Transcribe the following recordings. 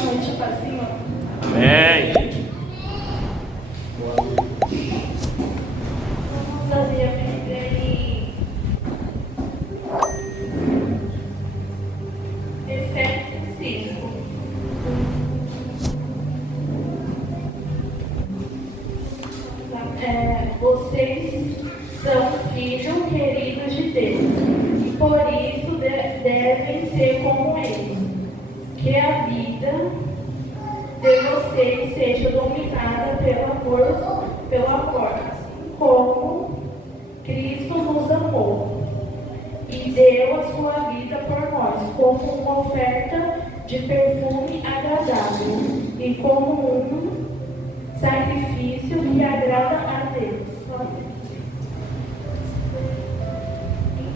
noite, Pai Senhor. Amém. Vamos abrir a Bíblia em Efésios 5. Vocês são filhos queridos de Deus, e por isso devem ser como Ele. Que a vida de vocês seja dominada pelo amor, como Cristo nos amou e deu a sua vida por nós, como uma oferta de perfume agradável e como um sacrifício que agrada a Deus.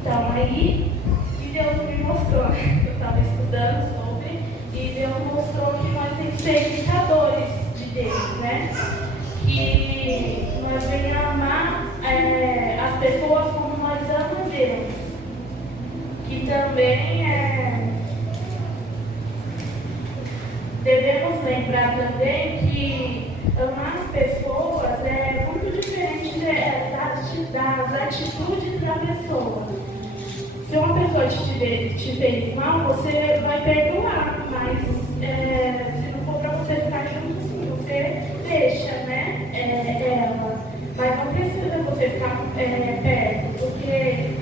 Então, aí, que Deus me mostrou, eu estava estudando sobre, e Deus mostrou que nós temos que ser imitadores de Deus, né? Que nós devemos amar as pessoas como nós amamos Deus. Que também devemos lembrar também que amar as pessoas é muito diferente das atitudes da pessoa. Se uma pessoa te fez mal, você vai perdoar, mas se não for para você ficar junto, sim, você deixa, né, ela. Mas não precisa você ficar perto, porque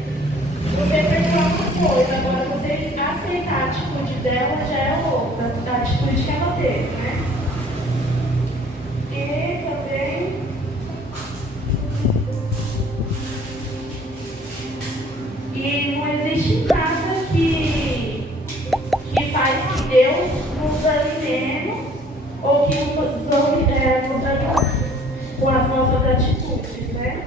você perdoar uma coisa, agora você aceitar a atitude dela já é outra, a atitude que ela teve, né? E também não existe nada que faz que Deus nos ame menos ou que nos ame com as nossas atitudes, né?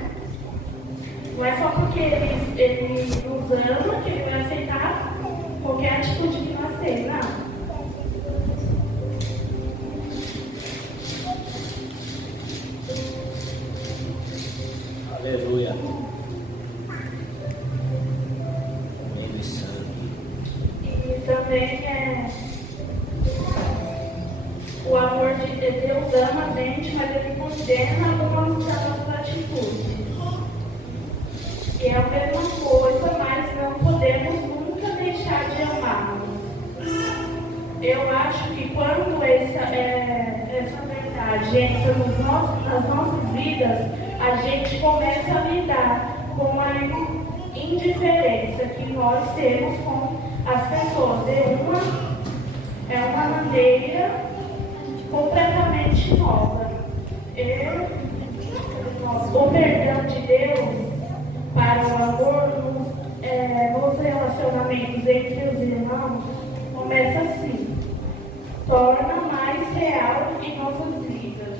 Não é só porque ele nos ama que ele vai aceitar qualquer atitude que nós temos, não. Aleluia. E também o amor de Deus ama a gente, mas ele condena algumas das nossas atitudes. E é a mesma coisa, mas não podemos nunca deixar de amá-los. Eu acho que quando essa verdade entra nas nossas vidas, a gente começa a lidar com a indiferença que nós temos com as pessoas. É uma maneira completamente nova. O perdão de Deus para o amor nos relacionamentos entre os irmãos começa assim: torna mais real em nossas vidas.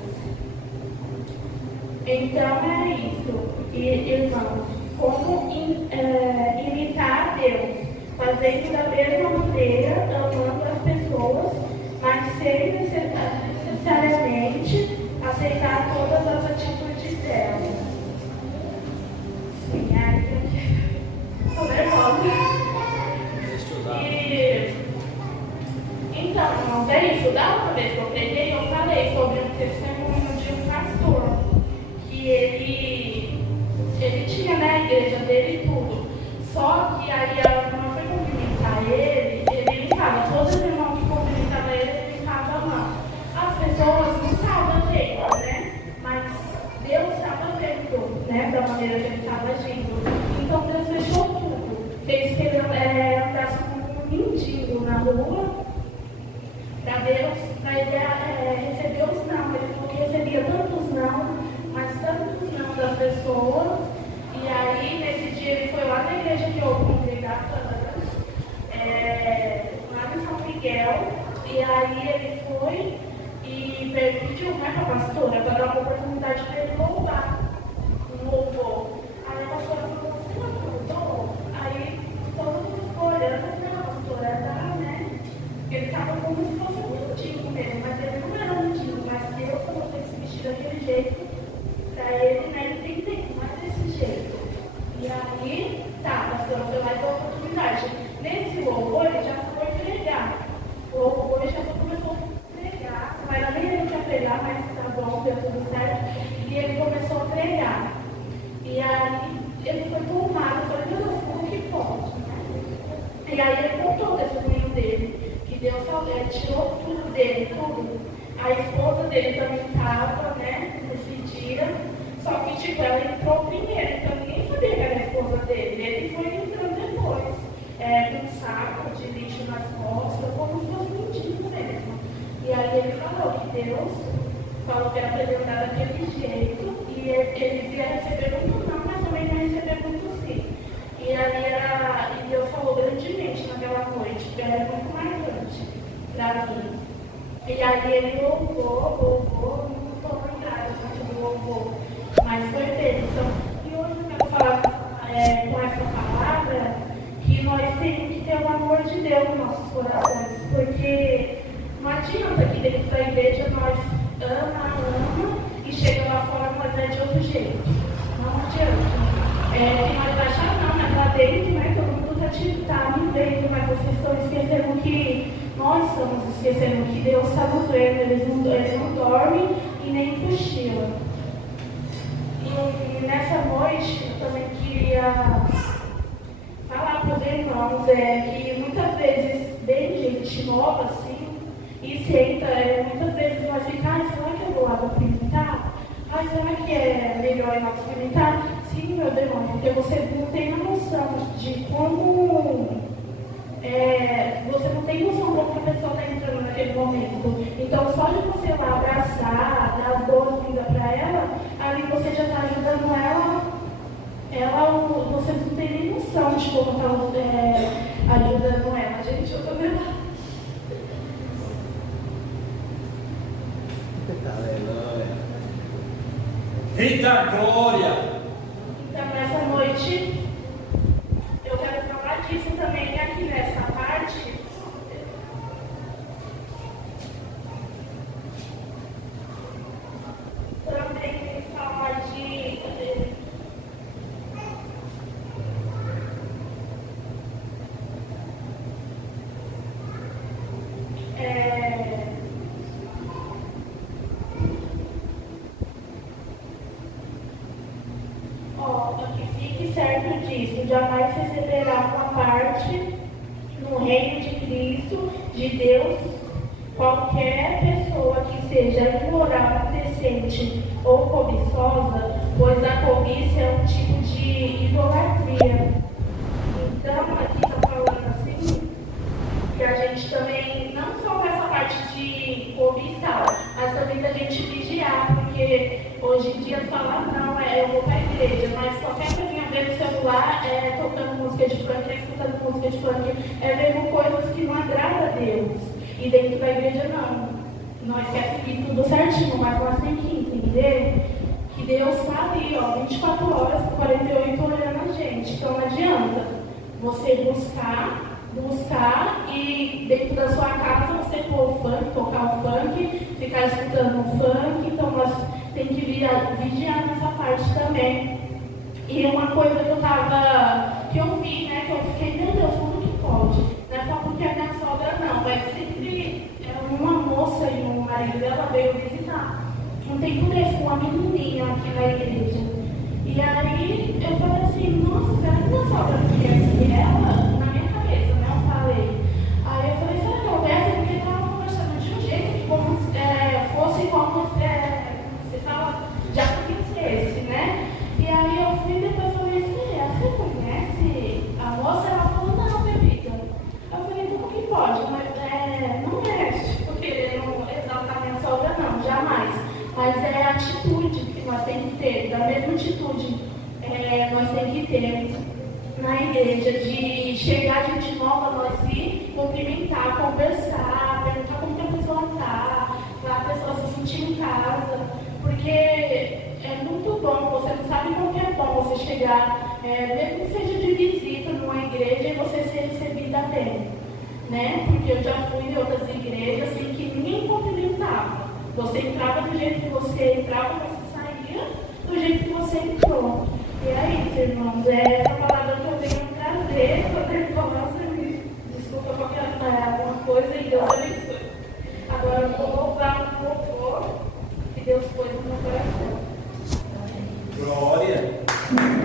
Então é isso, irmãos, como imitar a Deus, fazendo da mesma maneira, amando as pessoas, mas sem necessariamente aceitar todas as atitudes delas. Sim, estou nervosa. Então, irmãos, é isso. Da outra vez que eu preguei, eu falei sobre um testemunho de um pastor, que ele tinha, né, a igreja dele e tudo. Só que aí a irmã foi cumprimentar ele limpava. Todos os irmãos que cumprimentavam ele limpava a mão. As pessoas não estavam vendo, né? Mas Deus estava vendo, né, da maneira que ele estava agindo. Então Deus fechou tudo. Fez que ele andasse como um mendigo na rua, para ele receber os não. Ele falou que recebia tantos não, mas tantos não das pessoas. E aí, nesse dia, ele foi lá na igreja que eu congregava, lá em São Miguel. E aí ele foi e pediu, né, para a pastora, para dar uma oportunidade para ele louvar um louvor. Aí a pastora falou: você não acordou? Aí todo mundo ficou olhando, não, a pastora tá, né? Ele estava como se fosse um mendigo mesmo, mas ele não era um mendigo, mas Deus falou que se vestir daquele jeito para ele, né, entender, não é desse jeito. E aí, tá, a pastora foi lá e deu a oportunidade. Nesse louvor, ele já foi pregar. O louvor já começou pregar. E aí ele foi tomado, eu falei, meu Deus, como que pode? E aí ele contou o testemunho dele, que Deus tirou tudo dele, tudo. A esposa dele também estava, né, nesse dia, só que tipo, ela entrou primeiro, então ninguém sabia que era a esposa dele. Ele foi entrando depois, com um saco de lixo nas costas, como se fosse mentindo mesmo. E aí ele falou que Deus falou que era para ele andar daquele jeito, e ele ia receber muito não, mas também ia receber muito sim. E aí e Deus falou grandemente naquela noite, porque era muito marcante para mim. E aí ele louvou, não estou lembrada do louvor, mas foi bênção. E hoje eu quero falar com essa palavra que nós temos que ter o amor de Deus nos nossos corações, porque não adianta que dentro da igreja nós ama, e chega lá fora nós é de outro jeito. Não adianta. Que nós achamos, não, mas lá dentro, né, todo mundo está me vendo, mas vocês estão esquecendo que nós estamos esquecendo que Deus está nos vendo, eles não dormem e nem cochilam. E nessa noite eu também queria falar para os irmãos que muitas vezes vem gente nova assim e senta, muitas vezes vai ficar, será que eu vou lá cumprimentar? Será que é melhor ir lá cumprimentar? Sim, meu demônio, porque você não tem a noção de como. Você não tem noção de como a pessoa está entrando naquele momento. Então, só de você ir lá abraçar, dar as boas-vindas para ela, ali você já está ajudando ela, você não tem nem noção de como está ajudando ela. Gente, eu tô nervosa. Aleluia. Eita glória! Então, nessa noite, eu quero falar disso também aqui nessa parte. Também falar de. Que fique certo disso, jamais receberá uma parte no reino de Cristo, de Deus, qualquer pessoa que seja imoral, indecente ou cobiçosa, pois a cobiça é um tipo de idolatria. Então, aqui está falando assim, que a gente também, não só essa parte de cobiçar, mas também da gente vigiar, porque hoje em dia falar não, eu vou para a igreja, mas qualquer coisinha ver no celular, tocando música de funk, escutando música de funk, vendo coisas que não agradam a Deus. E dentro da igreja não. Nós queremos seguir tudo certinho, mas nós temos que entender que Deus está ali, 24 horas, 48 olhando a gente. Então não adianta você buscar e dentro da sua casa você pôr o funk, tocar o funk, ficar escutando o funk. Então nós temos que vigiar nessa parte também. E uma coisa que eu vi, né, que eu fiquei, meu Deus, como que pode? Não é só porque a minha sogra não, sempre uma moça e um marido dela veio visitar. Um tempo desse, uma menininha aqui na igreja. E aí eu falei assim, nossa, será que minha sogra conhece ela? Na minha cabeça, né, eu falei. Aí eu falei, será que ela conhece? Porque eu estava conversando de um jeito que como fosse como você fala, já conhecesse, né? E aí eu fui e depois falei assim, você conhece a moça? Ela falou, não, bebida. Eu falei, como que pode? Mas não é querendo exaltar minha sogra, não, jamais. Mas é a atitude que nós temos que ter, da mesma atitude nós temos que ter na igreja, de chegar gente nova, nós se cumprimentar, conversar, perguntar como que a pessoa está, para a pessoa se sentir em casa, porque é muito bom, você não sabe como que é bom você chegar, mesmo que seja de visita numa igreja, e você ser recebida bem, né? Porque eu já fui em outras igrejas assim, que ninguém cumprimentava. Você entrava do jeito que você entrava, você saía do jeito que você entrou. E é isso, irmãos. Essa palavra que eu venho trazer, que eu tenho que falar, você me desculpa qualquer alguma coisa e Deus abençoe. Agora eu vou louvar um louvor que Deus pôs no meu coração. glória.